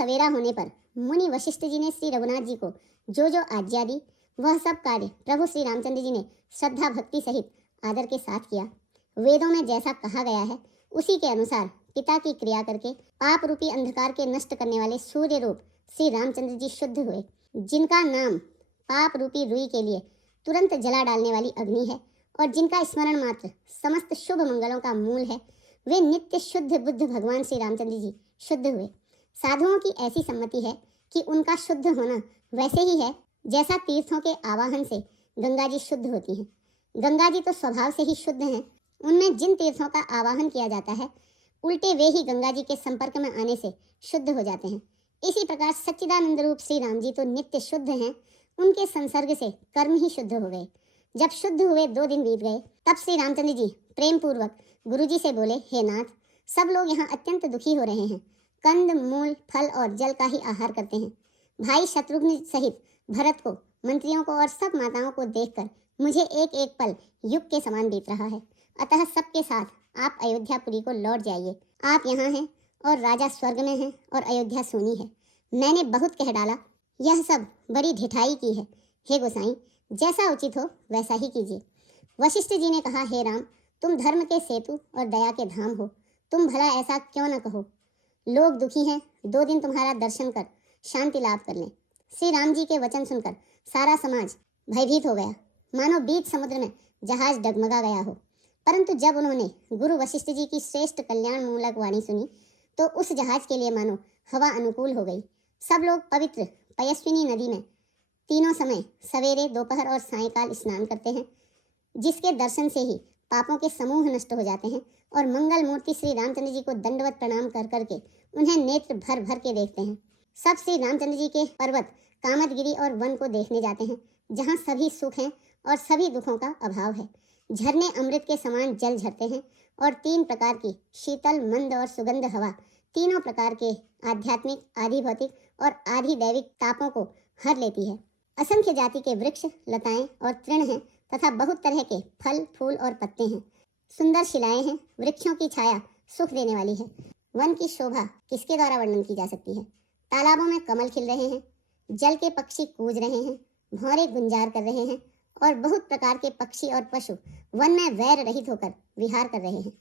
सवेरा होने पर मुनि वशिष्ठ जी ने श्री रघुनाथ जी को जो जो आज्ञा दी वह सब कार्य प्रभु श्री रामचंद्र जी ने श्रद्धा भक्ति सहित आदर के साथ किया। वेदों में जैसा कहा गया है उसी के अनुसार पिता की क्रिया करके पाप रूपी अंधकार के नष्ट करने वाले सूर्य रूप श्री रामचंद्र जी शुद्ध हुए, जिनका नाम पाप रूपी रुई के लिए तुरंत जला डालने वाली अग्नि है और जिनका स्मरण मात्र समस्त शुभ मंगलों का मूल है। वे नित्य शुद्ध बुद्ध भगवान श्री रामचंद्र जी शुद्ध हुए। साधुओं की ऐसी सम्मति है कि उनका शुद्ध होना वैसे ही है जैसा तीर्थों के आवाहन से गंगा जी शुद्ध होती हैं। गंगा जी तो स्वभाव से ही शुद्ध हैं। उनमें जिन तीर्थों का आवाहन किया जाता है उल्टे वे ही गंगा जी के संपर्क में आने से शुद्ध हो जाते हैं। इसी प्रकार सच्चिदानंद रूप श्री राम जी तो नित्य शुद्ध हैं। उनके संसर्ग से कर्म ही शुद्ध हो गए। जब शुद्ध हुए 2 दिन बीत गए तब श्री रामचंद्र जी प्रेम पूर्वक गुरु जी से बोले, हे नाथ, सब लोग यहाँ अत्यंत दुखी हो रहे हैं। कंद मूल फल और जल का ही आहार करते हैं। भाई शत्रुघ्न सहित भरत को, मंत्रियों को और सब माताओं को देखकर मुझे एक एक पल युग के समान बीत रहा है। अतः सबके साथ आप अयोध्यापुरी को लौट जाइए। आप यहाँ हैं और राजा स्वर्ग में हैं और अयोध्या सोनी है। मैंने बहुत कह डाला, यह सब बड़ी ढिठाई की है। हे गोसाई, जैसा उचित हो वैसा ही कीजिए। वशिष्ठ जी ने कहा, हे राम, तुम धर्म के सेतु और दया के धाम हो। तुम भला ऐसा क्यों न कहो। लोग दुखी हैं, 2 दिन तुम्हारा दर्शन कर शांति लाभ कर लें। श्री राम जी के वचन सुनकर सारा समाज भयभीत हो गया, मानो बीच समुद्र में जहाज डगमगा गया हो। परंतु जब उन्होंने गुरु वशिष्ठ जी की श्रेष्ठ कल्याण मूलक वाणी सुनी तो उस जहाज के लिए मानो हवा अनुकूल हो गई। सब लोग पवित्र पयस्विनी नदी में तीनों समय सवेरे, दोपहर और सायंकाल स्नान करते हैं, जिसके दर्शन से ही पापों के समूह नष्ट हो जाते हैं और मंगल मूर्ति श्री रामचंद्र जी को दंडवत प्रणाम कर करके उन्हें नेत्र भर भर के देखते हैं। सब श्री रामचंद्र जी के पर्वत कामदगिरी और वन को देखने जाते हैं, जहाँ सभी सुख हैं और सभी दुखों का अभाव है। झरने अमृत के समान जल झरते हैं और 3 प्रकार की शीतल, मंद और सुगंध हवा तीनों प्रकार के आध्यात्मिक, आधि भौतिक और आधि दैविक तापों को हर लेती है। असंख्य जाति के वृक्ष, लताएं और तृण हैं तथा बहुत तरह के फल, फूल और पत्ते हैं। सुंदर शिलाएं हैं। वृक्षों की छाया सुख देने वाली है। वन की शोभा किसके द्वारा वर्णन की जा सकती है। तालाबों में कमल खिल रहे हैं, जल के पक्षी कूज रहे हैं, भौरे गुंजार कर रहे हैं और बहुत प्रकार के पक्षी और पशु वन में वैर रहित होकर विहार कर रहे हैं।